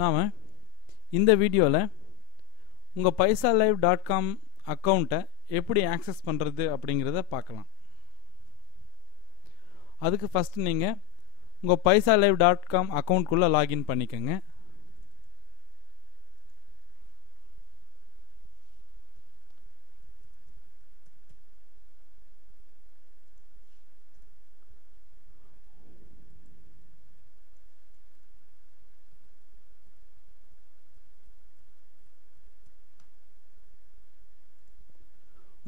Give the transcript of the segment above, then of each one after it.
நாம் இந்த வீடியோவில் உங்கள் paisalive.com அக்கௌண்ட்டை எப்படி ஆக்சஸ் பண்ணுறது அப்படிங்கிறத பார்க்கலாம். அதுக்கு ஃபஸ்ட்டு நீங்கள் உங்கள் paisalive.com அக்கௌண்ட்குள்ளே லாகின் பண்ணிக்கோங்க.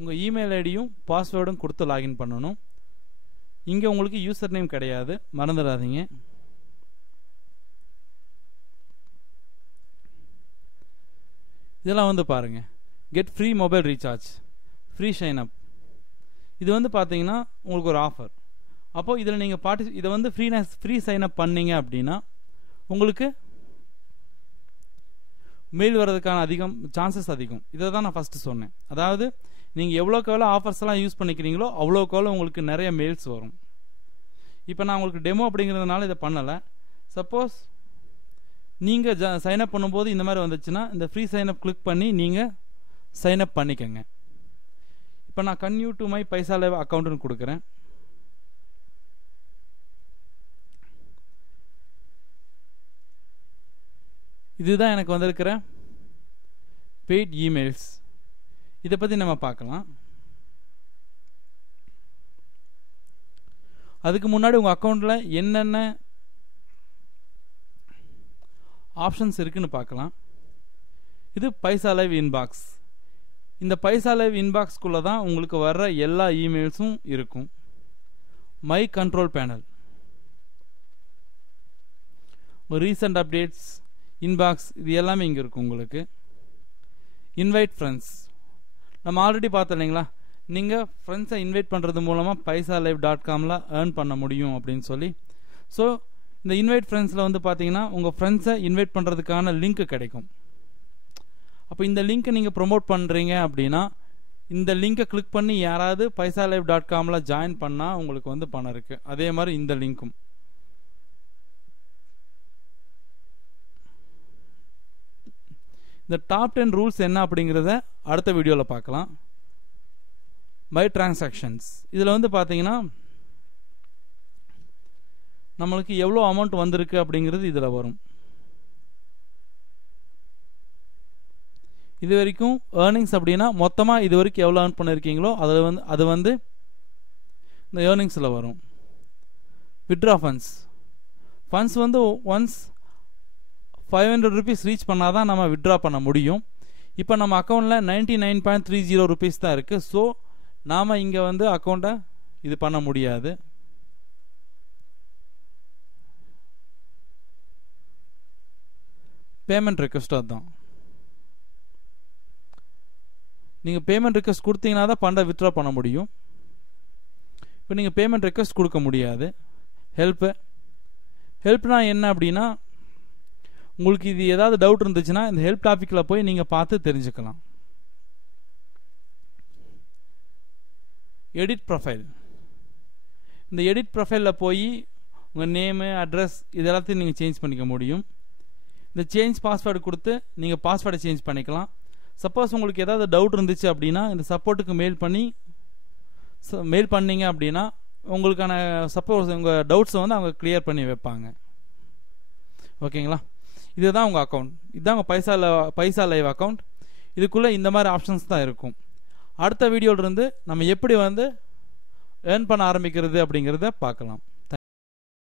உங்கள் இமெயில் ஐடியும் பாஸ்வேர்டும் கொடுத்து லாகின் பண்ணணும். இங்கே உங்களுக்கு யூசர் நேம் கிடையாது, மறந்துடாதீங்க. இதெல்லாம் வந்து பாருங்கள், get free mobile recharge, free sign up. இது வந்து பார்த்தீங்கன்னா உங்களுக்கு ஒரு ஆஃபர். அப்போது இதில் நீங்கள் இதை வந்து ஃப்ரீ சைன் அப் பண்ணீங்க அப்படின்னா உங்களுக்கு மெயில் வர்றதுக்கான சான்சஸ் அதிகம். இதை தான் நான் ஃபஸ்ட்டு சொன்னேன். அதாவது நீங்கள் எவ்வளோக்கு எவ்வளோ ஆஃபர்ஸ் எல்லாம் யூஸ் பண்ணிக்கிறீங்களோ அவ்வளோக்கு எவ்வளோ உங்களுக்கு நிறைய மெயில்ஸ் வரும். இப்போ நான் உங்களுக்கு டெமோ அப்படிங்கிறதுனால இதை பண்ணலை. சப்போஸ் நீங்கள் சைன்அப் பண்ணும்போது இந்த மாதிரி வந்துச்சுன்னா இந்த ஃப்ரீ சைன்அப் கிளிக் பண்ணி நீங்கள் சைன்அப் பண்ணிக்கோங்க. இப்போ நான் கன்யூ டு மை paisalive அக்கௌண்ட்டுன்னு கொடுக்குறேன். இதுதான் எனக்கு வந்திருக்கிற பெய்ட் இமெயில்ஸ். இதை பற்றி நம்ம பார்க்கலாம். அதுக்கு முன்னாடி உங்கள் அக்கௌண்ட்டில் என்னென்ன ஆப்ஷன்ஸ் இருக்குன்னு பார்க்கலாம். இது paisalive இன்பாக்ஸ். இந்த paisalive இன்பாக்ஸ்குள்ளே தான் உங்களுக்கு வர்ற எல்லா இமெயில்ஸும் இருக்கும். My control panel, recent updates, inbox, இது எல்லாமே இங்கே இருக்கும். உங்களுக்கு இன்வைட் ஃப்ரெண்ட்ஸ், நம்ம ஆல்ரெடி பார்த்தோம் இல்லைங்களா, நீங்கள் ஃப்ரெண்ட்ஸை இன்வைட் பண்ணுறது மூலமாக paisalive.comல ஏர்ன் பண்ண முடியும் அப்படின்னு சொல்லி. ஸோ இந்த இன்வைட் ஃப்ரெண்ட்ஸில் வந்து பார்த்தீங்கன்னா உங்கள் ஃப்ரெண்ட்ஸை இன்வைட் பண்ணுறதுக்கான லிங்க் கிடைக்கும். அப்போ இந்த லிங்க்கை நீங்கள் ப்ரொமோட் பண்ணுறீங்க அப்படின்னா இந்த லிங்கை கிளிக் பண்ணி யாராவது paisalive.comல ஜாயின் பண்ணால் உங்களுக்கு வந்து பணம் இருக்குது. அதே மாதிரி இந்த லிங்க்கும். இந்த டாப் 10 ரூல்ஸ் என்ன அப்படிங்கிறத அடுத்த வீடியோவில் பார்க்கலாம். பை டிரான்சாக்ஷன்ஸ், இதில் வந்து பார்த்தீங்கன்னா நம்மளுக்கு எவ்வளோ அமௌண்ட் வந்திருக்கு அப்படிங்கிறது இதில் வரும். இது வரைக்கும் ஏர்னிங்ஸ் அப்படின்னா மொத்தமாக இது வரைக்கும் எவ்வளோ ஏர்ன் பண்ணியிருக்கீங்களோ அது வந்து இந்த ஏர்னிங்ஸில் வரும். வித்ட்ரா ஃபண்ட்ஸ் வந்து ஒன்ஸ் 500 rupees ரீச் பண்ணால் தான் நம்ம வித்ட்ரா பண்ண முடியும். இப்போ நம்ம அக்கௌண்ட்டில் 99.30 rupees தான் இருக்குது. ஸோ நாம் இங்கே வந்து அக்கௌண்ட்டை இது பண்ண முடியாது. பேமெண்ட் ரெக்வஸ்ட் அதுதான். நீங்கள் பேமெண்ட் ரெக்வஸ்ட் கொடுத்தீங்கன்னா தான் ஃபண்டை வித்ட்ரா பண்ண முடியும். இப்போ நீங்கள் பேமெண்ட் ரெக்வஸ்ட் கொடுக்க முடியாது. ஹெல்ப்னா என்ன அப்படின்னா உங்களுக்கு இது ஏதாவது டவுட் இருந்துச்சுன்னா இந்த ஹெல்ப் டாபிக்கில் போய் நீங்கள் பார்த்து தெரிஞ்சுக்கலாம். எடிட் ப்ரொஃபைல், இந்த எடிட் ப்ரொஃபைலில் போய் உங்கள் நேமு, அட்ரஸ் இது எல்லாத்தையும் நீங்கள் சேஞ்ச் பண்ணிக்க முடியும். இந்த சேஞ்ச் பாஸ்வேர்டு கொடுத்து நீங்கள் பாஸ்வேர்டை சேஞ்ச் பண்ணிக்கலாம். சப்போஸ் உங்களுக்கு ஏதாவது டவுட் இருந்துச்சு அப்படின்னா இந்த சப்போர்ட்டுக்கு மெயில் பண்ணீங்க அப்படின்னா உங்களுக்கான சப்போஸ் உங்கள் டவுட்ஸை வந்து அவங்க கிளியர் பண்ணி வைப்பாங்க. ஓகேங்களா? இதுதான் உங்கள் அக்கௌண்ட். இதுதான் உங்கள் paisalive அக்கௌண்ட். இதுக்குள்ளே இந்த மாதிரி ஆப்ஷன்ஸ் தான் இருக்கும். அடுத்த வீடியோவிலிருந்து நம்ம எப்படி வந்து ஏர்ன் பண்ண ஆரம்பிக்கிறது அப்படிங்கிறத பார்க்கலாம்.